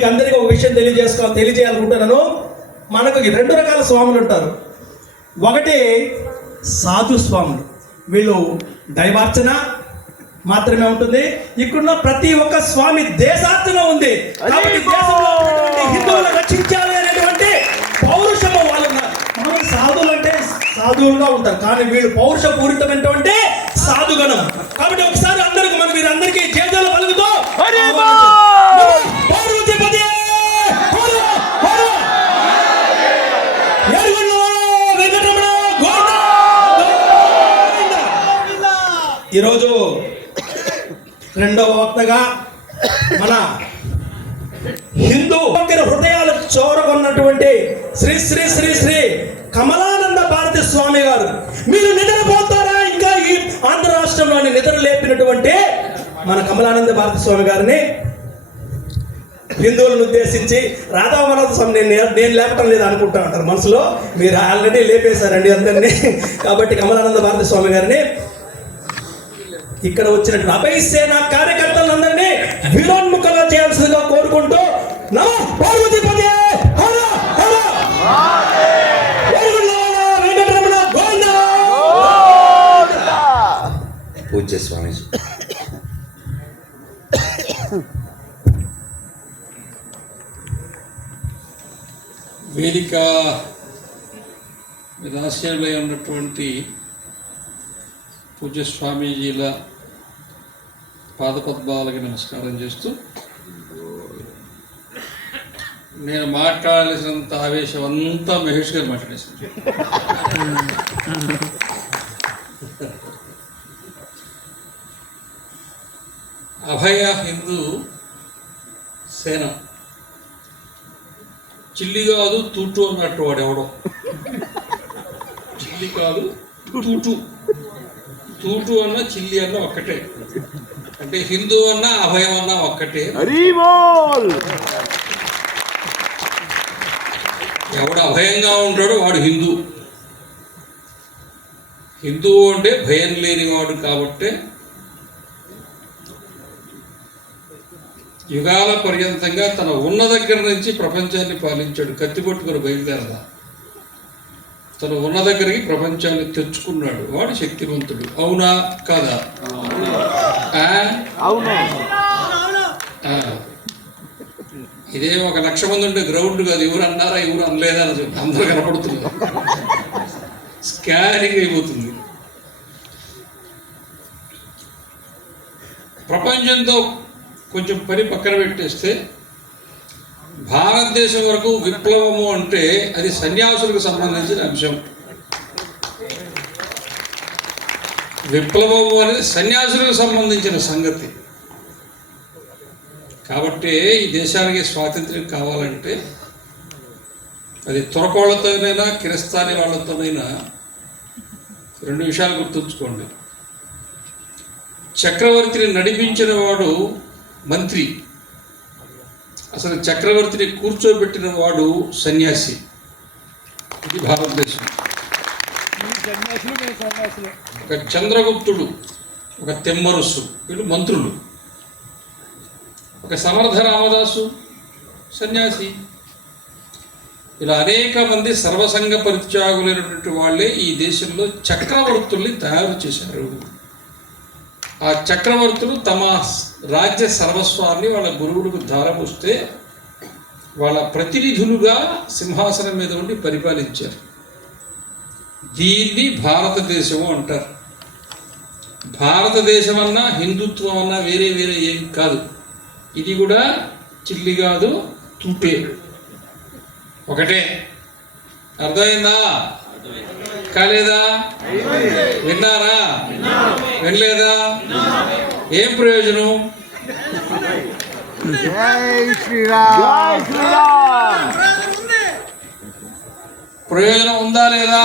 మీకు అందరికీ ఒక విషయం తెలియజేసుకో తెలియజేయాలనుకుంటున్నాను. మనకు రెండు రకాల స్వాములు ఉంటారు. ఒకటి సాధు స్వాములు. వీళ్ళు దైవార్చన మాత్రమే ఉంటుంది. ఇక్కడున్న ప్రతి ఒక్క స్వామి దేశార్చన ఉంది. కాబట్టి దేశంలో హిందువులను రక్షించాలి అనేటువంటి పౌరుషము వాళ్ళు ఉన్నారు. సాధువులు అంటే సాధువులుగా ఉంటారు కానీ వీళ్ళు పౌరుష పూరితమైనటువంటి ప్రవక్తగా మన హిందూ హృదయాలకు చోరగొన్నటువంటి శ్రీ శ్రీ శ్రీ శ్రీ కమలానంద భారతి స్వామి గారు. మీరు నిద్రపోతారా? ఇంకా ఈ ఆంధ్ర రాష్ట్రంలోని నిద్ర లేపినటువంటి మన కమలానంద భారతి స్వామి గారిని హిందువులను ఉద్దేశించి రాధా స్వామి నేను నేను లేపటం లేదు అనుకుంటా ఉంటారు మనసులో. మీరు ఆల్రెడీ లేపేశారండి అందరినీ. కాబట్టి కమలానంద భారతి స్వామి గారిని ఇక్కడ వచ్చినటువంటి అభయసేన కార్యకర్తలందరినీ వీరోన్ముఖంగా చేయాల్సిందిగా కోరుకుంటూ నమ వెంకటరమణ గోవింద. పూజ్య స్వామీజీ. వేదిక మీద ఆశ్చర్యమై ఉన్నటువంటి పూజ్య స్వామీజీల పాదపద్మాలకి నమస్కారం చేస్తూ నేను మాట్లాడాల్సినంత ఆవేశం అంతా మహేష్ గారు మాట్లాడేసింది అభయ హిందూ సేన. చిల్లి కాదు తూటు అన్నట్టు వాడు ఎవడో. చిల్లి కాదు తూటు తూటు అన్న చిల్లి అన్న ఒక్కటే. అంటే హిందూ అన్న అభయం అన్న ఒక్కటే. ఎవడు అభయంగా ఉంటాడో వాడు హిందూ. హిందూ అంటే భయం లేనివాడు కాబట్టే యుగాల పర్యంతంగా తన ఉన్న దగ్గర నుంచి ప్రపంచాన్ని పాలించాడు కత్తి పట్టుకుని బయలుదేరదా తను ఉన్న దగ్గరికి ప్రపంచాన్ని తెచ్చుకున్నాడు. వాడు శక్తివంతుడు. అవునా? కాదా? అవును. ఇదే ఒక లక్ష మంది ఉండే గ్రౌండ్ కాదు. ఎవరు అన్నారా ఎవరు అనలేదా అని చెప్పి అందరూ కనపడుతుంది స్కానింగ్ అయిపోతుంది. ప్రపంచంతో కొంచెం పని పక్కన పెట్టేస్తే భారతదేశం వరకు విప్లవము అంటే అది సన్యాసులకు సంబంధించిన అంశం. విప్లవం అనేది సన్యాసులకు సంబంధించిన సంగతి. కాబట్టి ఈ దేశానికి స్వాతంత్ర్యం కావాలంటే అది తురకోళ్ళతోనైనా కిరస్తాని వాళ్ళతోనైనా రెండు విషయాలు గుర్తుంచుకోండి. చక్రవర్తిని నడిపించిన వాడు మంత్రి. అసలు చక్రవర్తిని కూర్చోబెట్టిన వాడు సన్యాసి. ఇది భారతదేశం. ఒక చంద్రగుప్తుడు ఒక తెమ్మరుసు వీళ్ళు మంత్రులు. ఒక సమర్థ రామదాసు సన్యాసి. ఇలా అనేక మంది సర్వసంగ పరిత్యాగులైనటువంటి వాళ్ళే ఈ దేశంలో చక్రవర్తుల్ని తయారు చేశారు. ఆ చక్రవర్తులు తమ రాజ్య సర్వస్వాన్ని వాళ్ళ గురువులకు ధారపోస్తే వాళ్ళ ప్రతినిధులుగా సింహాసనం మీద ఉండి పరిపాలించారు. దీన్ని భారతదేశము అంటారు. భారతదేశం అన్నా హిందుత్వం అన్నా వేరే వేరే ఏం కాదు. ఇది కూడా చిల్లి కాదు తూటే. ఒకటే. అర్థమైందా? కాలేదా? విన్నారా? వినలేదా? ఏం ప్రయోజనం? జై శ్రీరామ్. జై శ్రీరామ్. ప్రయోజనం ఉందా లేదా?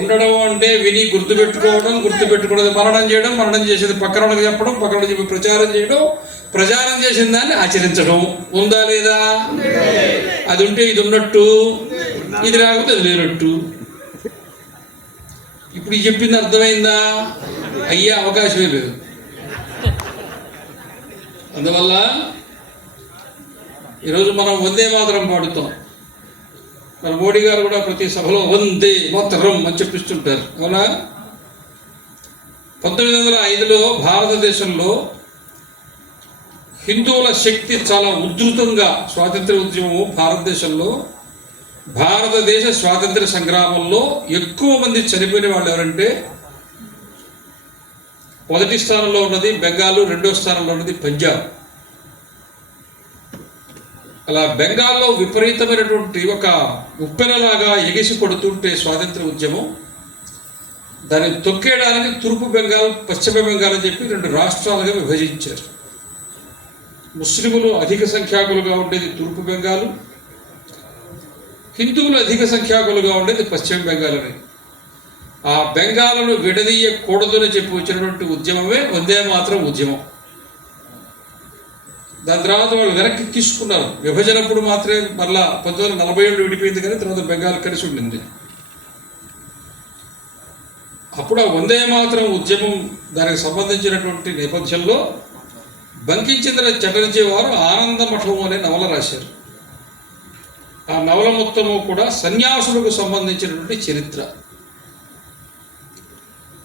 ఉండడం అంటే విని గుర్తుపెట్టుకోవడం గుర్తుపెట్టుకోవడం మరణం చేయడం మరణం చేసేది పక్కన వాళ్ళకి చెప్పడం పక్కన చెప్పి ప్రచారం చేయడం ప్రచారం చేసిన దాన్ని ఆచరించడం ఉందా లేదా? అది ఉంటే ఇది ఉన్నట్టు ఇది రాకపోతే అది లేనట్టు. ఇప్పుడు ఈ చెప్పింది అర్థమైందా? అయ్యే అవకాశమే లేదు. అందువల్ల ఈరోజు మనం వందే మాత్రం పాడుతాం. మన మోడీ గారు కూడా ప్రతి సభలో వందే మాతరం అని చెప్పిస్తుంటారు. అవునా? పంతొమ్మిది వందల ఐదులో భారతదేశంలో హిందువుల శక్తి చాలా ఉధృతంగా స్వాతంత్ర ఉద్యమం భారతదేశంలో భారతదేశ స్వాతంత్ర సంగ్రామంలో ఎక్కువ మంది చనిపోయిన వాళ్ళు ఎవరంటే మొదటి స్థానంలో ఉన్నది బెంగాల్ రెండో స్థానంలో ఉన్నది పంజాబ్. అలా బెంగాల్లో విపరీతమైనటువంటి ఒక ఉప్పెనలాగా ఎగిసి పడుతుంటే స్వాతంత్ర ఉద్యమం దాన్ని తొక్కేయడానికి తూర్పు బెంగాల్ పశ్చిమ బెంగాల్ అని చెప్పి రెండు రాష్ట్రాలుగా విభజించారు. ముస్లిములు అధిక సంఖ్యాకులుగా ఉండేది తూర్పు బెంగాలు హిందువులు అధిక సంఖ్యాకులుగా ఉండేది పశ్చిమ బెంగాల్ అని. ఆ బెంగాలను విడదీయకూడదని చెప్పి వచ్చినటువంటి ఉద్యమమే వందే మాత్రం ఉద్యమం. దాని తర్వాత వాళ్ళు వెనక్కి తీసుకున్నారు. విభజనప్పుడు మాత్రమే మళ్ళా పంతొమ్మిది వందల నలభై ఏడు విడిపోయింది కానీ తర్వాత బెంగాల్ కలిసి ఉండింది. అప్పుడు ఆ వందే మాత్రం ఉద్యమం దానికి సంబంధించినటువంటి నేపథ్యంలో బంకించంద్ర చటర్జీ వారు ఆనందమఠం అనే నవల రాశారు. ఆ నవల మొత్తము కూడా సన్యాసులకు సంబంధించినటువంటి చరిత్ర.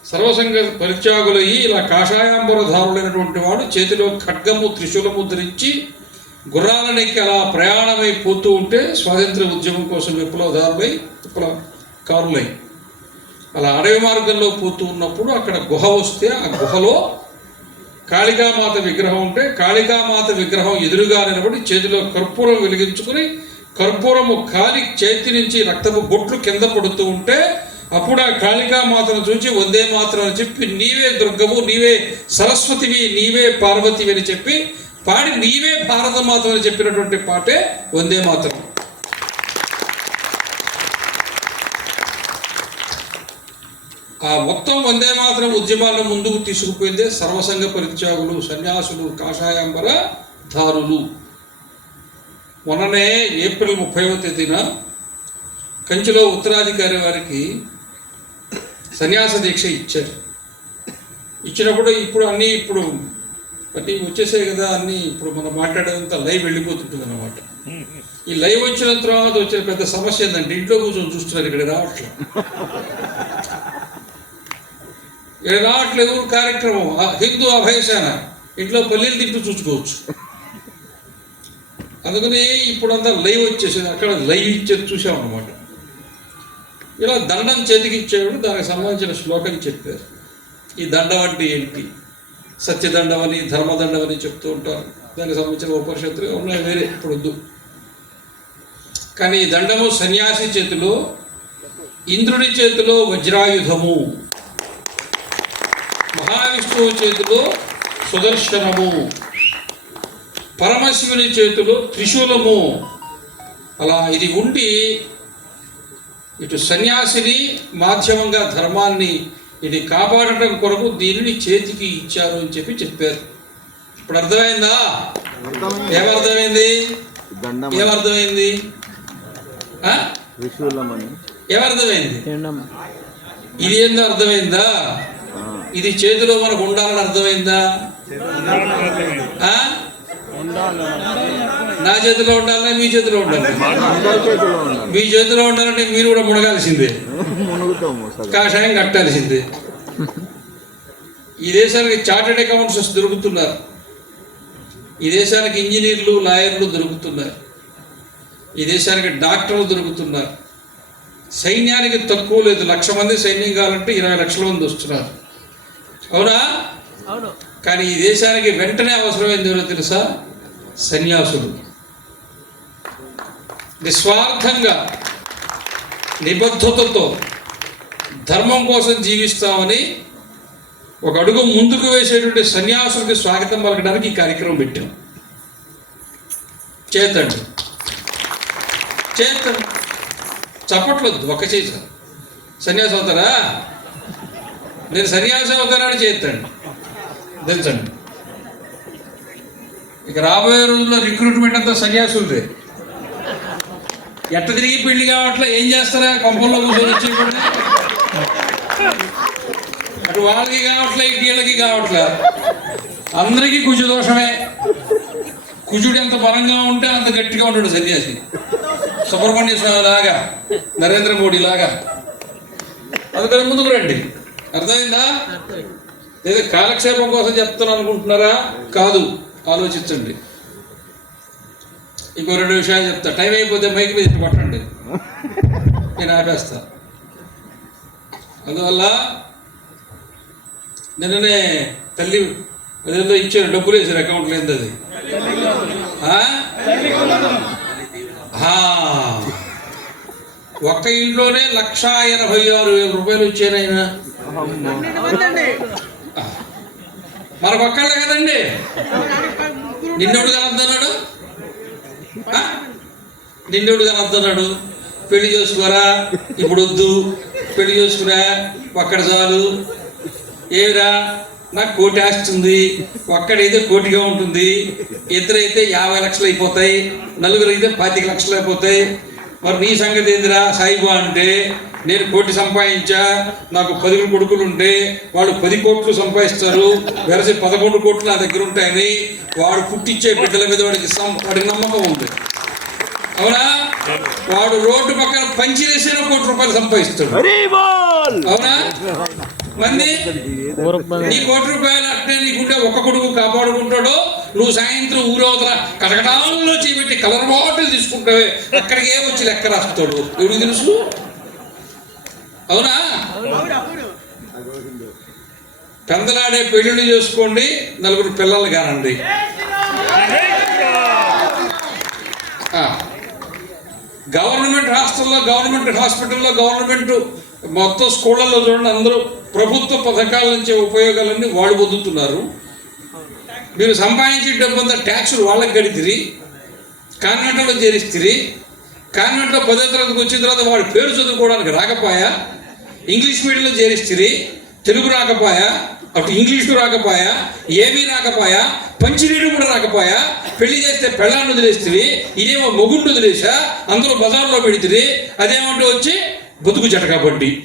సర్వసంగ పరిత్యాగులయ్యి ఇలా కాషాయాంబరధారులైనటువంటి వాడు చేతిలో ఖడ్గము త్రిశూలము ధరించి గుర్రాలనికి అలా ప్రయాణమై పోతూ ఉంటే స్వాతంత్ర ఉద్యమం కోసం విప్లవదారులై విప్లవకారులై అలా అడవి మార్గంలో పోతూ ఉన్నప్పుడు అక్కడ గుహ వస్తే ఆ గుహలో కాళికామాత విగ్రహం ఉంటే కాళికామాత విగ్రహం ఎదురుగా నిలబడి చేతిలో కర్పూరం వెలిగించుకుని కర్పూరము కాలి చేతి నుంచి రక్తపు బొట్లు కింద పడుతూ ఉంటే అప్పుడు ఆ కాళికామాతను చూసి వందే మాత్రం అని చెప్పి నీవే దుర్గము నీవే సరస్వతివి నీవే పార్వతివి అని చెప్పి పాడి నీవే భారతమాత అని చెప్పినటువంటి పాటే వందే మాత్రం. ఆ మొత్తం వందే మాత్రం ఉద్యమాలను ముందుకు తీసుకుపోయిందే సర్వసంగ పరిత్యాగులు సన్యాసులు కాషాయాంబర ధారులు. మొన్ననే ఏప్రిల్ ముప్పైవ తేదీన కంచిలో ఉత్తరాధికారి వారికి సన్యాస దీక్ష ఇచ్చారు. ఇచ్చినప్పుడు ఇప్పుడు అన్నీ ఇప్పుడు అన్నీ వచ్చేసాయి కదా అన్నీ ఇప్పుడు మనం మాట్లాడేదంతా లైవ్ వెళ్ళిపోతుంటుంది అన్నమాట ఈ లైవ్ వచ్చిన తర్వాత వచ్చిన పెద్ద సమస్య ఏంటంటే ఇంట్లో కూర్చొని చూస్తున్నారు ఇక్కడ రావట్లేదు. ఇక్కడ రావట్లేదు కార్యక్రమం. ఆ హిందూ అభయసేన ఇంట్లో పల్లీలు తింటూ చూసుకోవచ్చు. అందుకని ఇప్పుడు అంతా లైవ్ వచ్చేసింది. అక్కడ లైవ్ ఇచ్చేది చూసాం అనమాట ఇలా దండం చేతికిచ్చేవాడు దానికి సంబంధించిన శ్లోకం చెప్పారు. ఈ దండం అంటే ఏంటి? సత్యదండం అని ధర్మదండం అని చెప్తూ ఉంటారు. దానికి సంబంధించిన ఉపనిషత్తులు ఉన్నాయి వేరే ఇప్పుడు వద్దు. కానీ ఈ దండము సన్యాసి చేతిలో ఇంద్రుడి చేతిలో వజ్రాయుధము. మహావిష్ణువు చేతిలో సుదర్శనము. పరమశివుని చేతిలో త్రిశూలము. అలా ఇది ఉండి ఇటు సన్యాసిని మాధ్యమంగా ధర్మాన్ని ఇది కాపాడటం కొరకు దీనిని చేతికి ఇచ్చారు అని చెప్పి చెప్పారు. ఇప్పుడు అర్థమైందా? ఏమర్థమైంది? ఏమర్థమైంది? ఏమర్థమైంది? ఇది ఏందో అర్థమైందా? ఇది చేతిలో మనకు ఉండాలని అర్థమైందా? నా చేతిలో ఉండాలనే మీ చేతిలో ఉండాలి. మీ చేతిలో ఉండాలంటే మీరు కూడా మునగాల్సిందే. కాషాయం కట్టాల్సిందే. ఈ దేశానికి చార్టెడ్ అకౌంట్స్ దొరుకుతున్నారు. ఈ దేశానికి ఇంజనీర్లు లాయర్లు దొరుకుతున్నారు. ఈ దేశానికి డాక్టర్లు దొరుకుతున్నారు. సైన్యానికి తక్కువ లేదు. లక్ష మంది సైన్యం కావాలంటే ఇరవై లక్షల మంది వస్తున్నారు. అవునా. కానీ ఈ దేశానికి వెంటనే అవసరమైంది ఎవరో తెలుసా? సన్యాసులు. నిస్వార్థంగా నిబద్ధతతో ధర్మం కోసం జీవిస్తామని ఒక అడుగు ముందుకు వేసేటువంటి సన్యాసులకి స్వాగతం పలకడానికి ఈ కార్యక్రమం పెట్టాం. చేతండి చేతండి చప్పట్లొద్దు ఒక చేయి సన్యాసం అవుతారా? నేను సన్యాసం అవుతానని చేతండి తెలుసండి. ఇక రాబోయే రోజుల్లో రిక్రూట్మెంట్ అంతా సన్యాసులదే. ఎట్ట తిరిగి పెళ్ళి కావట్లే? ఏం చేస్తారా? కొంపల్లో కూర్చొని వచ్చి? అటు వాళ్ళకి కావట్లే వీళ్ళకి కావట్లే. అందరికీ కుజ దోషమే కుజుడు ఎంత బలంగా ఉంటే అంత గట్టిగా ఉంటాడు సన్యాసి. సుబ్రహ్మణ్య స్వామి లాగా నరేంద్ర మోడీ లాగా అందుకని ముందుకు రండి. అర్థమైందా? లేదా కాలక్షేపం కోసం చెప్తున్నాను అనుకుంటున్నారా? కాదు. ఆలోచించండి. ఇంకో రెండు విషయాలు చెప్తా. టైం అయిపోతే మైక్ మీద పట్టండి నేను ఆపేస్తా. అందువల్ల నిన్ననే తల్లి అదేదో ఇచ్చారు డబ్బులు వేసారు అకౌంట్లో లేదు అది. ఆ? ఆ. ఒక్క ఇంట్లోనే లక్షా ఎనభై ఆరు వేల రూపాయలు వచ్చాను ఆయన మనకు కదండి. నిన్నోడు కనద్దన్నాడు నిండుడుగా నిన్నోడు పెళ్ళి చేసుకోరా ఇప్పుడు వద్దు. పెళ్ళి చేసుకురా ఒక్కడ చాలు. ఏరా నాకు కోటి ఆస్తుంది ఒక్కడైతే కోటిగా ఉంటుంది. ఇద్దరైతే యాభై లక్షలు అయిపోతాయి. నలుగురు అయితే పాతిక లక్షలు అయిపోతాయి. మరి నీ సంగతి ఏందిరా? సాయిబా అంటే నేను కోటి సంపాదించా నాకు పది కొడుకులు ఉంటే వాళ్ళు పది కోట్లు సంపాదిస్తారు వెరసి పదకొండు కోట్లు నా దగ్గర ఉంటాయని వాడు పుట్టించే బిడ్డల మీద వాడికి వాడికి నమ్మకం ఉంది. అవునా? వాడు రోడ్డు పక్కన పంచిరేసిన కోటి రూపాయలు సంపాదిస్తాడు. అవునా? మంది నీ కోటి రూపాయలు అట్టే నీకుంటే ఒక్క కొడుకు కాపాడుకుంటాడో నువ్వు సాయంత్రం ఊరవతల కటకటాల్లో చేపెట్టి కలర్ బాటిల్ తీసుకుంటావే అక్కడికే వచ్చి లెక్క రాస్తాడు. ఎవరికి తెలుసు? అవునా? పెందలాడే పెళ్ళిళ్ళు చేసుకోండి నలుగురు పిల్లలు కానండి. గవర్నమెంట్ హాస్టల్లో గవర్నమెంట్ హాస్పిటల్లో గవర్నమెంట్ మొత్తం స్కూళ్ళల్లో చూడండి అందరూ ప్రభుత్వ పథకాల నుంచి ఉపయోగాలన్నీ వాళ్ళు పొందుతున్నారు. మీరు సంపాదించే డబ్బంతా ట్యాక్సులు వాళ్ళకి కడితిరి కాన్వెంట్లో చేరిస్తిరి కాన్వెంట్లో పదో తరగతికి వచ్చిన తర్వాత వాడి పేరు చదువుకోవడానికి రాకపోయా? ఇంగ్లీష్ మీడియంలో చేరిస్తిరి తెలుగు రాకపోయా? అటు ఇంగ్లీషు రాకపోయా? ఏమీ రాకపోయా? పంచినీడు కూడా రాకపోయా? పెళ్ళి చేస్తే పెళ్ళాన్ని వదిలేస్తుంది ఇదేమో మొగుండు వదిలేసా? అందరూ బజార్లో పెడితే అదేమంటే వచ్చి బతుకు జటకా బండి.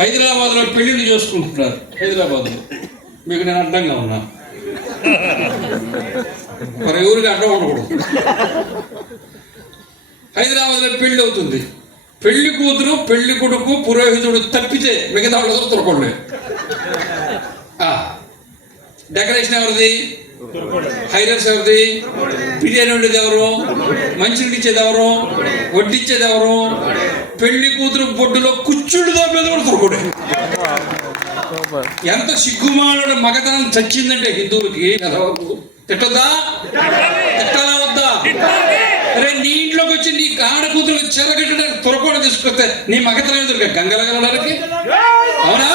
హైదరాబాద్లో పెళ్ళిళ్ళు చేసుకుంటున్నారు. హైదరాబాద్లో. మీకు నేను అడ్డంగా ఉన్నా. మరి ఊరికి అడ్డం ఉండకూడదు. హైదరాబాద్లో పెళ్ళి అవుతుంది. పెళ్ళి కూతురు పెళ్ళి కొడుకు పురోహితుడు తప్పితే మిగతా వాళ్ళతో తురకొండే? డెకరేషన్ ఎవరిది? హైలర్స్ ఎవరిది? బిర్యానీ వండేది ఎవరు? మంచినీళ్ళు ఇచ్చేది ఎవరు? వడ్డిచ్చేది ఎవరు? పెళ్ళి కూతురు బొడ్డులో కుచ్చుడితో మీద కూడా తురకొడే? ఎంత సిగ్గుమానుడు మగతనం చచ్చిందంటే హిందువులకి? తిట్టదా తిట్టొద్దా? తిట్టాలా వద్దా? అరే నీ ఇంట్లోకి వచ్చి నీ ఆడ కూతురు చెరగట్టడానికి త్వరకోడ తీసుకొస్తే నీ మగతనం ఎదురుగా గంగలగలడానికి అవునా?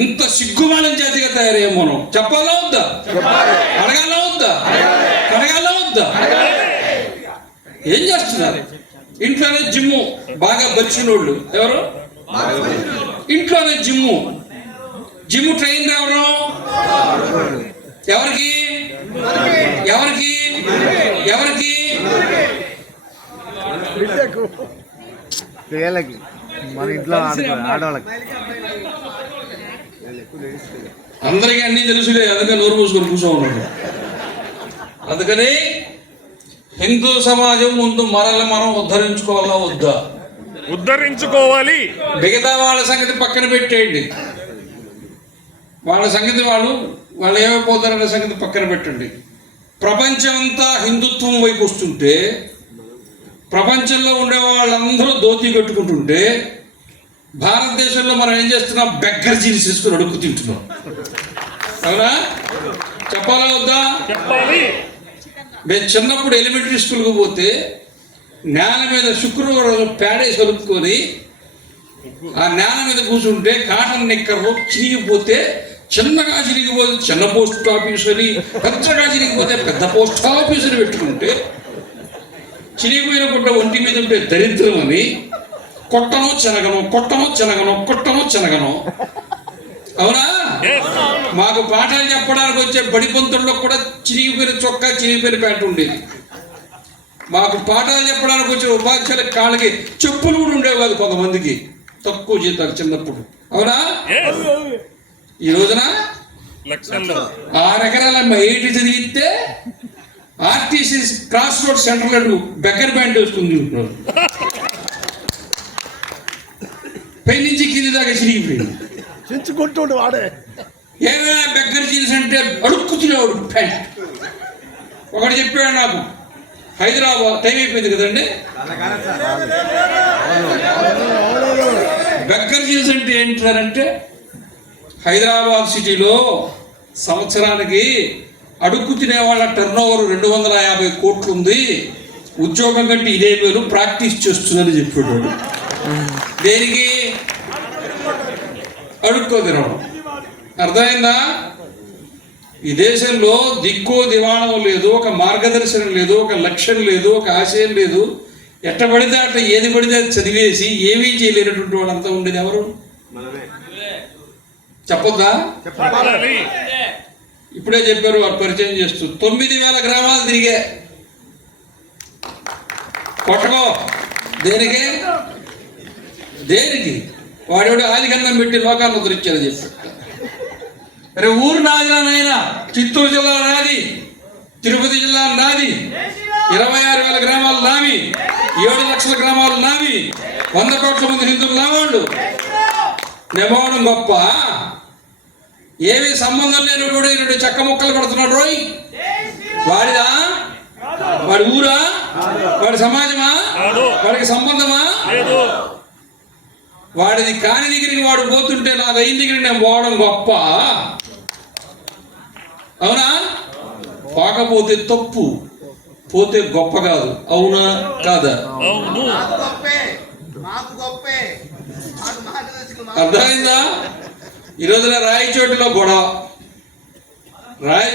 ఇంత సిగ్గుమాలం జాతిగా తయారయ్యాం మనం చెప్పాలా వద్దా? అడగాలా వద్దా? అడగాలా వద్దా? ఏం చేస్తున్నారు? ఇంట్లోనే జిమ్ము బాగా బలిసినోళ్ళు ఎవరు? ఇంట్లోనే జిమ్ము జిమ్ ట్రైన్ ఎవరు? ఎవరికి? ఎవరికి? ఎవరికి? స్త్రీలకి మన ఇంట్లో ఆడ- ఆడవాళ్ళకి. అందరికీ అన్నీ తెలుసులే అందుకని నోరు మూసుకొని కూర్చో ఉన్నాడు అందుకని హిందూ సమాజం ముందు మనల్ని మనం ఉద్ధరించుకోవాలా వద్దా? ఉద్ధరించుకోవాలి. మిగతా వాళ్ళ సంగతి పక్కన పెట్టేయండి. వాళ్ళ సంగతి వాళ్ళు వాళ్ళు ఏమైపోతారనే సంగతి పక్కన పెట్టండి. ప్రపంచం అంతా హిందుత్వం వైపు వస్తుంటే ప్రపంచంలో ఉండే వాళ్ళందరూ ధోతి కట్టుకుంటుంటే భారతదేశంలో మనం ఏం చేస్తున్నాం? బెగ్గర్ జీన్స్ తీసుకుని అడుగు తింటున్నాం. అవునా? చెప్పాలా వద్దా? చెప్పాలి. మేము చిన్నప్పుడు ఎలిమెంటరీ స్కూల్కి పోతే నేల మీద శుక్రవారం పేడేసి కలుపుకొని ఆ నేల మీద కూర్చుంటే కాటన్ నిక్కర్లు చిరిగిపోతే చిన్నగా చిరిగిపోతే చిన్న పోస్ట్ ఆఫీస్ అని పెద్దగా చిరిగిపోతే పెద్ద పోస్ట్ ఆఫీస్ అని పెట్టుకుంటే చిరిగిపోయిన గుడ్డ ఒంటి మీద ఉంటే దరిద్రం అని కొట్టనో చెనగను కొట్టనో చెనగను కొట్టనో చెనగను. అవునా? మాకు పాఠాలు చెప్పడానికి వచ్చే బడి పంతుల్లో కూడా చిరిగిపోయిన చొక్కా చిరిగిపోయిన ప్యాంటు ఉండేది. మాకు పాఠాలు చెప్పడానికి వచ్చే ఉపాధ్యాయుల కాళ్ళకి చెప్పులు కూడా ఉండేవి కాదు కొంతమందికి. తక్కువ జీతాలు చిన్నప్పుడు. అవునా? ఈ రోజున ఆరు ఎకరాల ఎయిట్ చదివితే ఆర్టీసీ క్రాస్ రోడ్ సెంటర్లో బెక్కర్ బ్యాండ్ వేసుకుంది ఇప్పుడు. పై నుంచి కింది దాకా చిరిగిపోయింది. చించుకుంటుండు వాడే. ఏమైనా బెక్కర్ జీన్స్ అంటే అడుక్కు తినేవాడు ప్యాంట్. ఒకటి చెప్పాడు నాకు హైదరాబాద్ టైం అయిపోయింది కదండి? బెక్కర్ జీన్స్ అంటే ఏంటారంటే హైదరాబాద్ సిటీలో సంవత్సరానికి అడుక్కు తినే వాళ్ళ టర్న్ ఓవర్ రెండు వందల యాభై కోట్లు ఉంది. ఉద్యోగం కంటే ఇదే పేరు ప్రాక్టీస్ చేస్తుందని చెప్పాడు దేనికి? అడుక్కో తినడం. అర్థమైందా? ఈ దేశంలో దిక్కో దివాణం లేదు ఒక మార్గదర్శనం లేదు ఒక లక్ష్యం లేదు ఒక ఆశయం లేదు. ఎట్ట పడితే అట్లా ఏది పడితే అది చదివేసి ఏమీ చేయలేనటువంటి వాళ్ళంతా ఉండేది ఎవరు? చెప్పొద్దా? ఇప్పుడే చెప్పారు వారు పరిచయం చేస్తూ తొమ్మిది వేల గ్రామాలు తిరిగే. కొట్టకో. దేనికి? దేనికి? వాడేవాడు ఆదిగంధం పెట్టి లోకాన్ని ఉద్ధరించారని చెప్పాడు అరే ఊరు నాది నాయన చిత్తూరు జిల్లా నాది తిరుపతి జిల్లా నాది ఇరవై ఆరు వేల గ్రామాలు నావి ఏడు లక్షల గ్రామాలు నావి వంద కోట్ల మంది హిందువులు నావాళ్ళు. నెమవడం గొప్ప. ఏమీ సంబంధం లేని కూడా ఇటువంటి చెక్క ముక్కలు పడుతున్నాడు రోయ్. వాడిదా? వాడి ఊరా? వాడి సమాజమా. వాడికి సంబంధమా? వాడిది కాని దగ్గరికి వాడు పోతుంటే నాకు అయిన దగ్గరికి నేను పోవడం గొప్ప. అవునా? పోకపోతే తప్పు పోతే గొప్ప కాదు. అవునా? కాదా? అర్థమైందా? ఈ రోజున రాయచోటిలో గొడవ. రాయ